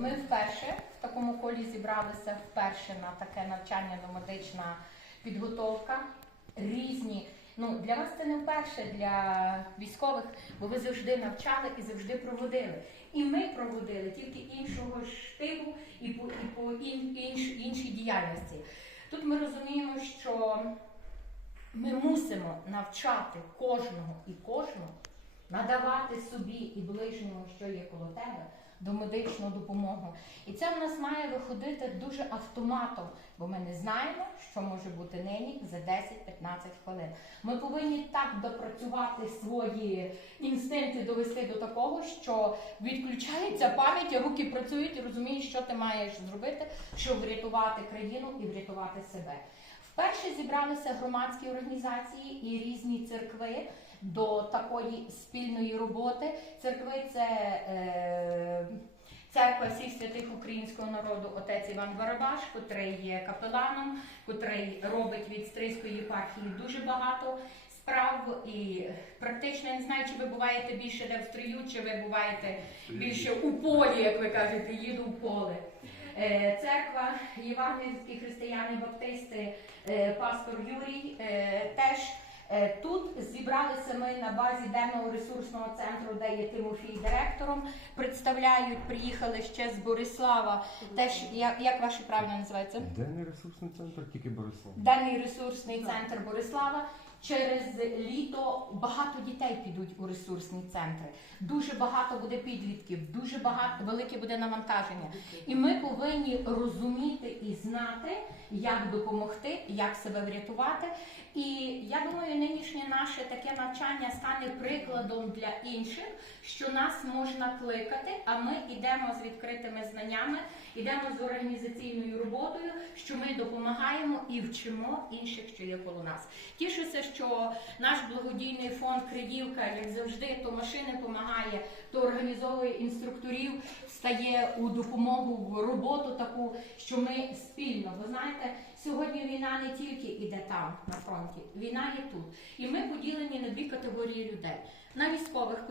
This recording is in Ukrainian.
ми вперше в такому колі зібралися вперше на таке навчання домедична підготовка. Різні. Ну, для вас це не вперше для військових, бо ви завжди навчали і завжди проводили. І ми проводили тільки іншого штибу і по, і по ін, інш, іншій діяльності. Тут ми розуміємо, що ми мусимо навчати кожного і кожну надавати собі і ближньому, що є коло тебе, до медичну допомогу. І це в нас має виходити дуже автоматом, бо ми не знаємо, що може бути нині за 10-15 хвилин. Ми повинні так допрацювати свої інстинкти, довести до такого, що відключається пам'ять, руки працюють і розумієш, що ти маєш зробити, щоб врятувати країну і врятувати себе. Вперше зібралися громадські організації і різні церкви до такої спільної роботи. Церкви це е, церква всіх святих українського народу, отець Іван Барабаш, котрий є капеланом, котрий робить від Стрийської єпархії дуже багато. Справ і практично я не знаю, чи ви буваєте більше де в строю, чи ви буваєте більше у полі, як ви кажете, їду в поле. Е, Церква, євангельські християни, баптисти, е, пастор Юрій е, тут зібралися ми на базі денного ресурсного центру, де є Тимофій директором. Представляють, приїхали ще з Борислава. Теж як, як ваше правильно називається? Денний ресурсний центр, тільки Борислав. Денний ресурсний центр Борислава. Через літо багато дітей підуть у ресурсні центри. Дуже багато буде підлітків, дуже багато велике буде навантаження. І ми повинні розуміти і знати, як допомогти, як себе врятувати. І я думаю, нинішнє наше таке навчання стане прикладом для інших, що нас можна кликати, а ми йдемо з відкритими знаннями, йдемо з організаційною роботою, що ми допомагаємо і вчимо інших, що є коло нас. Тішуся, що наш благодійний фонд Кредівка, як завжди, то машини допомагає, то організовує інструкторів, стає у допомогу в роботу таку, що ми спільно. Бо знаєте, сьогодні війна не тільки іде там на фронті, війна є тут. І ми поділені на дві категорії людей: на військових,